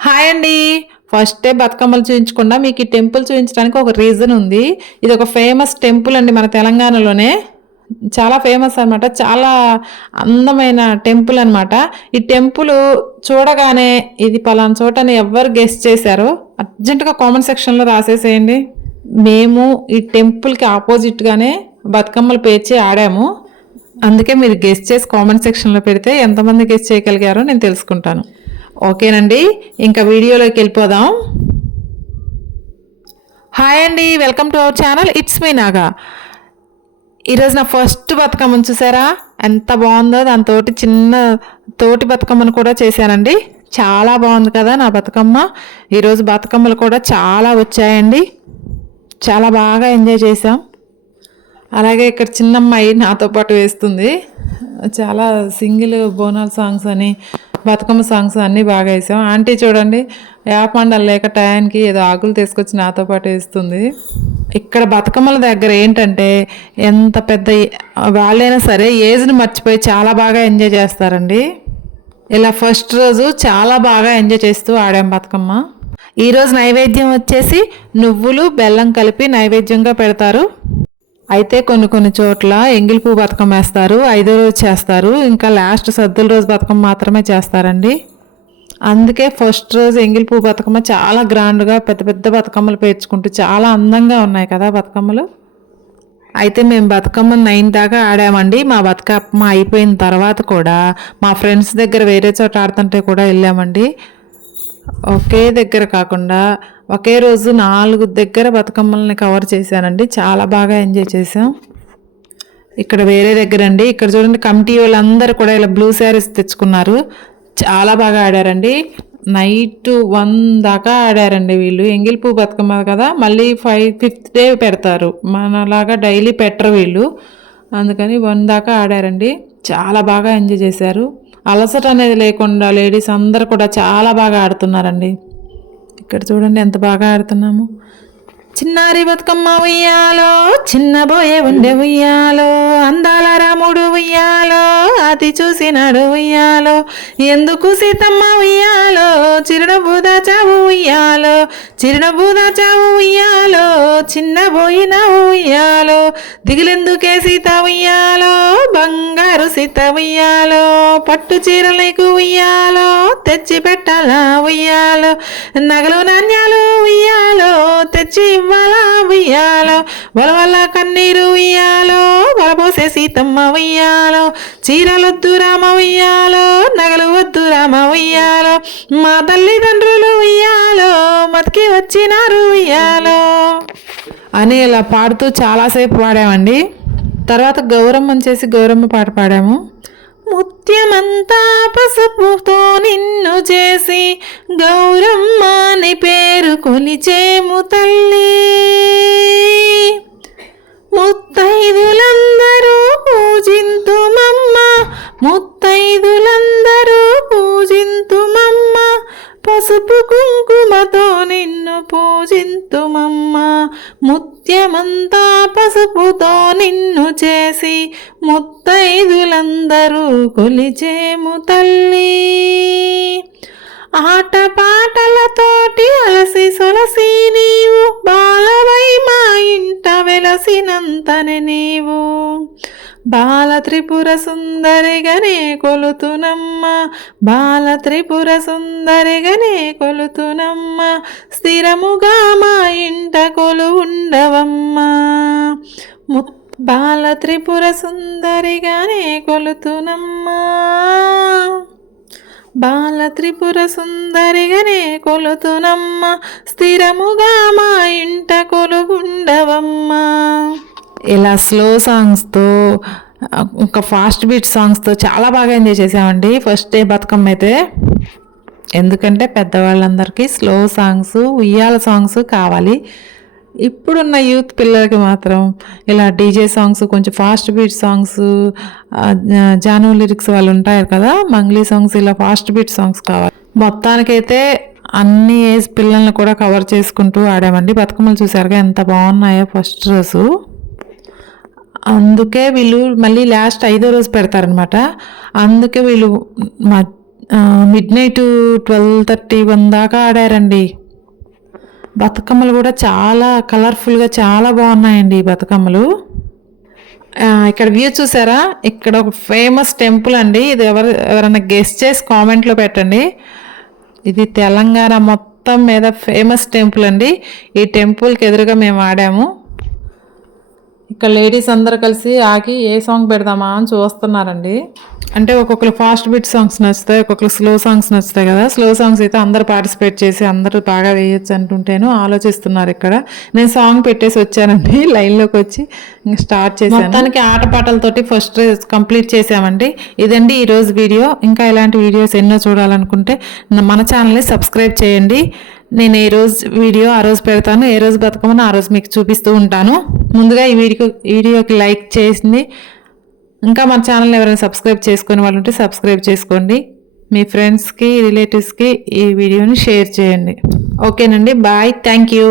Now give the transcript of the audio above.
Hi అండి. ఫస్టే బతుకమ్మలు చూపించకుండా మీకు ఈ టెంపుల్ చూపించడానికి ఒక రీజన్ ఉంది. ఇది ఒక ఫేమస్ టెంపుల్ అండి మన తెలంగాణలోనే. చాలా ఫేమస్ అన్నమాట. చాలా అందమైన టెంపుల్ అనమాట ఈ టెంపుల్ చూడగానే ఇది పలానా చోట అని ఎవరు గెస్ట్ చేశారో అర్జెంటుగా కామెంట్ సెక్షన్లో రాసేసేయండి. మేము ఈ టెంపుల్కి ఆపోజిట్గానే బతుకమ్మలు పేర్చి ఆడాము. అందుకే మీరు గెస్ట్ చేసి కామెంట్ సెక్షన్లో పెడితే ఎంతమంది గెస్ట్ చేయగలిగారో నేను తెలుసుకుంటాను. ఓకేనండి ఇంకా వీడియోలోకి వెళ్ళిపోదాం. హాయ్ అండి welcome to our channel it's మీ నాగా. ఈరోజు నా ఫస్ట్ బతుకమ్మను చూసారా? ఎంత బాగుందో దాంతో చిన్న తోటి బతుకమ్మను కూడా చేశానండి. చాలా బాగుంది కదా నా బతుకమ్మ. ఈరోజు బతుకమ్మలు కూడా చాలా వచ్చాయండి. చాలా బాగా ఎంజాయ్ చేసాం అలాగే ఇక్కడ చిన్నమ్మాయి నాతో పాటు వేస్తుంది. చాలా సింగిల్ బోనాల్ సాంగ్స్ అని బతుకమ్మ సాంగ్స్ అన్నీ బాగా వేసాం. ఆంటీ చూడండి యాపమండలు లేక టయానికి ఏదో ఆకులు తీసుకొచ్చి నాతో పాటు వేస్తుంది. ఇక్కడ బతుకమ్మల దగ్గర ఏంటంటే ఎంత పెద్ద వాళ్ళైనా సరే ఏజ్ని మర్చిపోయి చాలా బాగా ఎంజాయ్ చేస్తారండి. ఇలా ఫస్ట్ రోజు చాలా బాగా ఎంజాయ్ చేస్తూ ఆడాం బతుకమ్మ. ఈరోజు నైవేద్యం వచ్చేసి నువ్వులు బెల్లం కలిపి నైవేద్యంగా పెడతారు. అయితే కొన్ని కొన్ని చోట్ల ఎంగిల్ పువ్వు బతుకమ్మ వేస్తారు ఐదో రోజు చేస్తారు. ఇంకా లాస్ట్ సద్దుల రోజు బతుకమ్మ మాత్రమే చేస్తారండి. అందుకే ఫస్ట్ రోజు ఎంగిల్ పువ్వు బతుకమ్మ చాలా గ్రాండ్గా పెద్ద పెద్ద బతుకమ్మలు పేర్చుకుంటూ చాలా అందంగా ఉన్నాయి కదా బతుకమ్మలు. అయితే మేము బతుకమ్మ నైన్ దాకా ఆడామండి. మా బతుకమ్మ అయిపోయిన తర్వాత కూడా మా ఫ్రెండ్స్ దగ్గర వేరే చోట ఆడుతుంటే కూడా వెళ్ళామండి. ఒకే దగ్గర కాకుండా ఒకే రోజు నాలుగు దగ్గర బతుకమ్మల్ని కవర్ చేశానండి. చాలా బాగా ఎంజాయ్ చేసాం ఇక్కడ వేరే దగ్గర అండి. ఇక్కడ చూడండి కమిటీ వాళ్ళందరూ కూడా ఇలా బ్లూ శారీస్ తెచ్చుకున్నారు. చాలా బాగా ఆడారండి. నైట్ వన్ దాకా ఆడారండి వీళ్ళు. ఎంగిల్పూ బతుకమ్మ కదా మళ్ళీ ఫైవ్ ఫిఫ్త్ డే పెడతారు. మనలాగా డైలీ పెట్టరు వీళ్ళు. అందుకని వన్ దాకా ఆడారండి. చాలా బాగా ఎంజాయ్ చేశారు. అలసట అనేది లేకుండా లేడీస్ అందరు కూడా చాలా బాగా ఆడుతున్నారండి. ఇక్కడ చూడండి ఎంత బాగా ఆడుతున్నాము. చిన్నారి బతుకమ్మ ఉయ్యాలో చిన్నబోయే ఉండే ఉయ్యాలో అందాల రాముడు ఉయ్యాలో అది చూసినాడు ఉయ్యాలో ఎందుకు సీతమ్మ ఉయ్యాలో చిరునవ్వు దాచావు ఉయ్యాలో చిరునవ్వు దాచావు ఉయ్యాలో చిన్నబోయిన ఉయ్యాలో దిగులెందుకే సీత ఉయ్యాలో బంగ సీత ఉయ్యాలో పట్టు చీరలకు ఉయ్యాలో? తెచ్చి పెట్టాలా ఉయ్యాలో? నగలు నాణ్యాలు ఉయ్యాలో? తెచ్చి ఇవ్వాలా ఉయ్యాలో? వలవల్ల కన్నీరు ఉయ్యాలో? వలపోసే సీతమ్మ ఉయ్యాలో? చీరలొద్దు రామ ఉయ్యాలో? నగలు వద్దు రామ ఉయ్యాలో? మా తల్లిదండ్రులు ఉయ్యాలో? మతికి వచ్చినారు ఉయ్యాలో? అని ఇలా పాడుతూ చాలాసేపు పాడామండి. తర్వాత గౌరమ్మని చేసి గౌరమ్మ పాట పాడాము. ముత్యమంతా పసుపుతో నిన్ను చేసి గౌరమ్మ అని పేరు కొలిచేము తల్లి. ముత్తైదులందరూ పూజింతుమమ్మ. ముత్తైదులందరూ ముత్యమంతా పసుపుతో నిన్ను చేసి ముత్తైదులందరూ కొలిచేము తల్లి. ఆట పాటలతోటి అలసి సొలసిని బాలత్రిపుర సుందరిగనే కొలుతునమ్మ బాలత్రిపుర సుందరిగనే కొలుతునమ్మ స్థిరముగా మా ఇంట కొలు ఉండవమ్మా. బాలత్రిపుర బాల త్రిపుర సుందరిగానే కొలుతునమ్మా. బాల త్రిపుర సుందరిగానే కొలుతునమ్మ స్థిరముగా మా ఇంట కొలుగుండవమ్మా ఇలా స్లో సాంగ్స్తో ఒక ఫాస్ట్ బీట్ సాంగ్స్తో చాలా బాగా ఎంజాయ్ చేసామండి. ఫస్ట్ డే బతుకమ్మ అయితే. ఎందుకంటే పెద్దవాళ్ళందరికీ స్లో సాంగ్స్ ఉయ్యాల సాంగ్స్ కావాలి. ఇప్పుడున్న యూత్ పిల్లలకి మాత్రం ఇలా డీజే సాంగ్స్ కొంచెం fast beat songs Janu lyrics వాళ్ళు ఉంటారు కదా మంగ్లీ సాంగ్స్ ఇలా ఫాస్ట్ బీట్ సాంగ్స్ కావాలి. మొత్తానికైతే అన్ని ఏజ్ పిల్లల్ని కూడా కవర్ చేసుకుంటూ ఆడామండి. బతుకమ్మలు చూసారుగా ఎంత బాగున్నాయో ఫస్ట్ రోజు. అందుకే వీళ్ళు మళ్ళీ లాస్ట్ ఐదో రోజు పెడతారనమాట అందుకే వీళ్ళు మ midnight twelve thirty one దాకా ఆడారండి. బతుకమ్మలు కూడా చాలా కలర్ఫుల్గా చాలా బాగున్నాయండి ఈ బతుకమ్మలు. ఇక్కడ వ్యూ చూసారా? ఇక్కడ ఒక ఫేమస్ టెంపుల్ అండి. ఇది ఎవరు ఎవరైనా గెస్ట్ చేసి కామెంట్లో పెట్టండి. ఇది తెలంగాణ మొత్తం మీద ఫేమస్ టెంపుల్ అండి. ఈ టెంపుల్కి ఎదురుగా మేము ఆడాము. ఇక్కడ లేడీస్ అందరు కలిసి ఆగి ఏ సాంగ్ పెడదామా అని చూస్తున్నారండి. అంటే ఒక్కొక్కరు ఫాస్ట్ బీట్ సాంగ్స్ నచ్చుతాయి ఒక్కొక్కరు స్లో సాంగ్స్ నచ్చుతాయి కదా. స్లో సాంగ్స్ అయితే అందరు పార్టిసిపేట్ చేసి అందరూ బాగా వేయొచ్చు అంటుంటేను ఆలోచిస్తున్నారు ఇక్కడ. నేను సాంగ్ పెట్టేసి వచ్చానండి లైన్లోకి వచ్చి ఇంకా స్టార్ట్ చేశాను. మొత్తానికి ఆటపాటలతోటి ఫస్ట్ కంప్లీట్ చేసామండి ఇదండి ఈ రోజు వీడియో. ఇంకా ఇలాంటి వీడియోస్ ఎన్నో చూడాలనుకుంటే మన ఛానల్ని సబ్స్క్రైబ్ చేయండి. నేను ఏ రోజు వీడియో ఆ రోజు పెడతాను ఏ రోజు బతుకమని ఆ రోజు మీకు చూపిస్తూ ఉంటాను. ముందుగా ఈ వీడియో వీడియోకి లైక్ చేసింది. ఇంకా మన ఛానల్ ఎవరైనా సబ్స్క్రైబ్ చేసుకునే వాళ్ళు ఉంటే సబ్స్క్రైబ్ చేసుకోండి. మీ ఫ్రెండ్స్కి రిలేటివ్స్కి ఈ వీడియోని షేర్ చేయండి. ఓకేనండి బాయ్ థ్యాంక్ యూ.